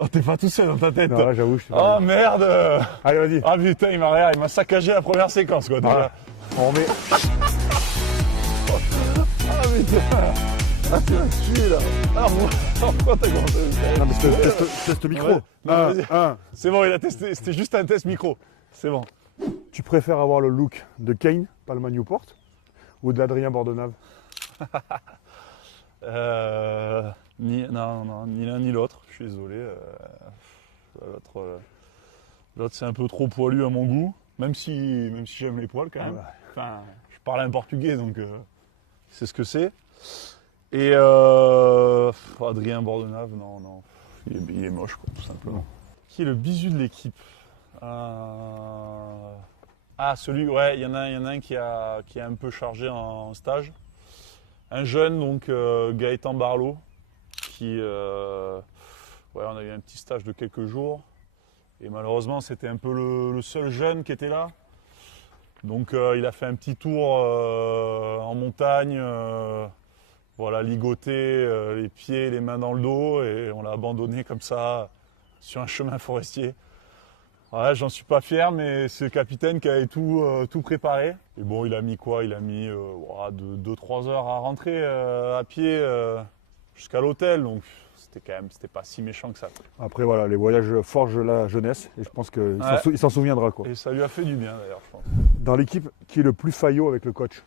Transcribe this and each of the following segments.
Oh, t'es pas tout seul dans ta tête. Non, là, j'avoue, je suis Oh merde. Allez, vas-y. Ah putain, il m'a saccagé la première séquence, quoi. Voilà. On remet. Ah putain. Ah, tu m'as tué, là. Ah, pourquoi t'as commencé Non, mais je teste micro. Ouais. Non, vas-y. Un. C'est bon, il a testé. C'était juste un test micro. C'est bon. Tu préfères avoir le look de Kane, Palma Newport, ou d'Adrien Bordenave? Ni l'un ni l'autre. Je suis désolé. L'autre, c'est un peu trop poilu à mon goût. Même si j'aime les poils, quand même. Ouais. Enfin, je parle un portugais, donc c'est ce que c'est. Et Adrien Bordenave, non. Il est moche, quoi, tout simplement. Qui est le bisu de l'équipe? Celui, ouais, il y en a un qui est un peu chargé en stage. Un jeune, donc Gaëtan Barlot, qui, on a eu un petit stage de quelques jours. Et malheureusement, c'était un peu le seul jeune qui était là. Donc il a fait un petit tour en montagne, ligoté, les pieds, les mains dans le dos, et on l'a abandonné comme ça sur un chemin forestier. Ouais, j'en suis pas fier, mais c'est le capitaine qui avait tout préparé. Et bon, il a mis quoi? Il a mis 2-3 heures à rentrer à pied jusqu'à l'hôtel, donc c'était pas si méchant que ça. Après, voilà, les voyages forgent la jeunesse, et je pense qu'il il s'en souviendra, quoi. Et ça lui a fait du bien, d'ailleurs, je pense. Dans l'équipe, qui est le plus faillot avec le coach?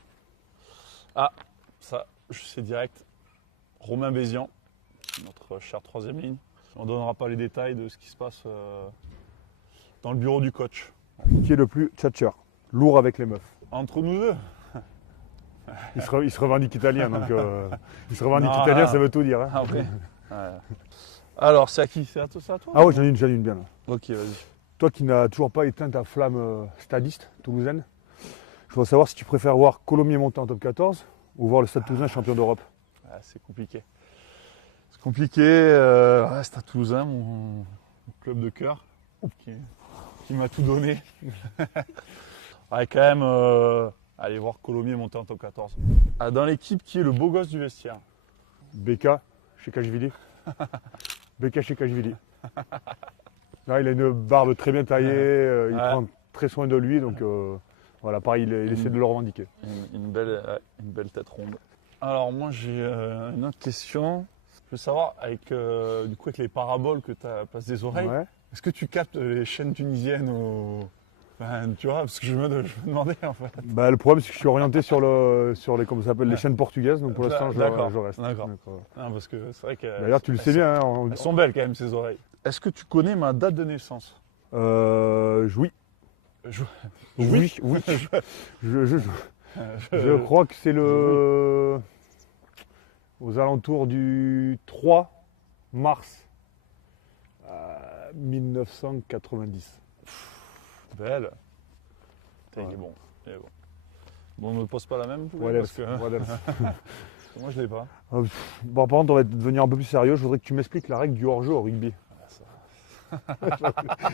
Ah, ça, je sais direct. Romain Bézian, notre cher troisième ligne. On ne donnera pas les détails de ce qui se passe dans le bureau du coach. Qui est le plus tchatcheur? Lourd avec les meufs? Entre nous deux. Il se revendique italien, donc il se revendique Non, italien, ça veut tout dire. Hein. Après. Ouais. Alors, c'est à qui? C'est à toi? Ah ouais, j'en ai une bien. Là. Ok, vas-y. Toi qui n'as toujours pas éteint ta flamme stadiste toulousaine, je voudrais savoir si tu préfères voir Colomiers monter en top 14 ou voir le Stade Toulousain champion d'Europe. C'est compliqué. C'est compliqué. Stade Toulousain, mon club de cœur, qui m'a tout donné. Quand même, aller voir Colomiers monter en top 14. Dans l'équipe, qui est le beau gosse du vestiaire? Beka chez Kajvili. Beka chez Kajvili. Là, il a une barbe très bien taillée, il prend très soin de lui, donc pareil, il essaie de le revendiquer. Une belle tête ronde. Alors moi j'ai une autre question. Je veux savoir, avec les paraboles que tu as à la place des oreilles, est-ce que tu captes les chaînes tunisiennes tu vois, parce que je me demandais en fait. Le problème c'est que je suis orienté sur les chaînes portugaises, donc pour l'instant je reste. D'accord. Non, parce que c'est vrai que. D'ailleurs tu le sais bien. Elles sont belles quand même ces oreilles. Est-ce que tu connais ma date de naissance? Oui. Oui. Je crois que c'est aux alentours du 3 mars 1990. Belle. Il est bon. Bon, on ne me pose pas la même. Parce que moi je l'ai pas. Par contre, on va devenir un peu plus sérieux. Je voudrais que tu m'expliques la règle du hors-jeu au rugby.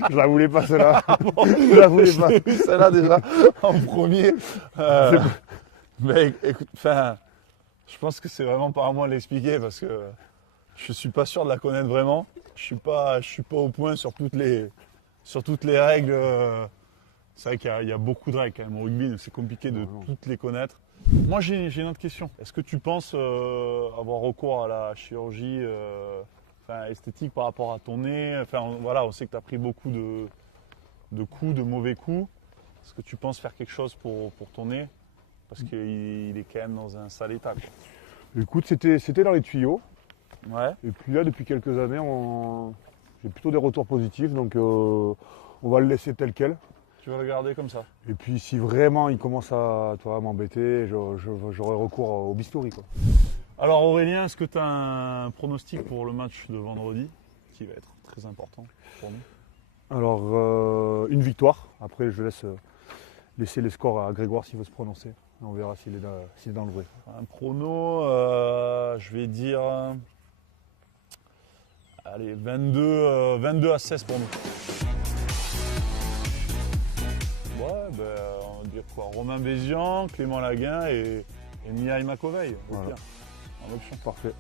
Je la voulais pas celle-là. Je la voulais pas. Celle-là déjà en premier. Mais écoute, je pense que c'est vraiment pas à moi de l'expliquer parce que je suis pas sûr de la connaître vraiment. Je suis pas au point sur toutes les règles. C'est vrai qu'il y a beaucoup de règles quand même au rugby, c'est compliqué de toutes les connaître. Moi j'ai une autre question. Est-ce que tu penses avoir recours à la chirurgie esthétique par rapport à ton nez? On sait que tu as pris beaucoup de coups, de mauvais coups. Est-ce que tu penses faire quelque chose pour ton nez? Parce qu'il est quand même dans un sale état, quoi. Écoute, c'était dans les tuyaux. Ouais. Et puis là, depuis quelques années, j'ai plutôt des retours positifs, donc on va le laisser tel quel. Tu vas le garder comme ça? Et puis si vraiment il commence à m'embêter, j'aurai recours au bistouri, quoi. Alors Aurélien, est-ce que tu as un pronostic pour le match de vendredi, qui va être très important pour nous? Alors, une victoire. Après, je laisse laisser les scores à Grégoire s'il veut se prononcer. On verra s'il est dans le vrai. Un prono, je vais dire 22 à 16 pour nous. Ouais, on va dire quoi? Romain Bézian, Clément Laguin et Mihai Makovei. Voilà. Parfait.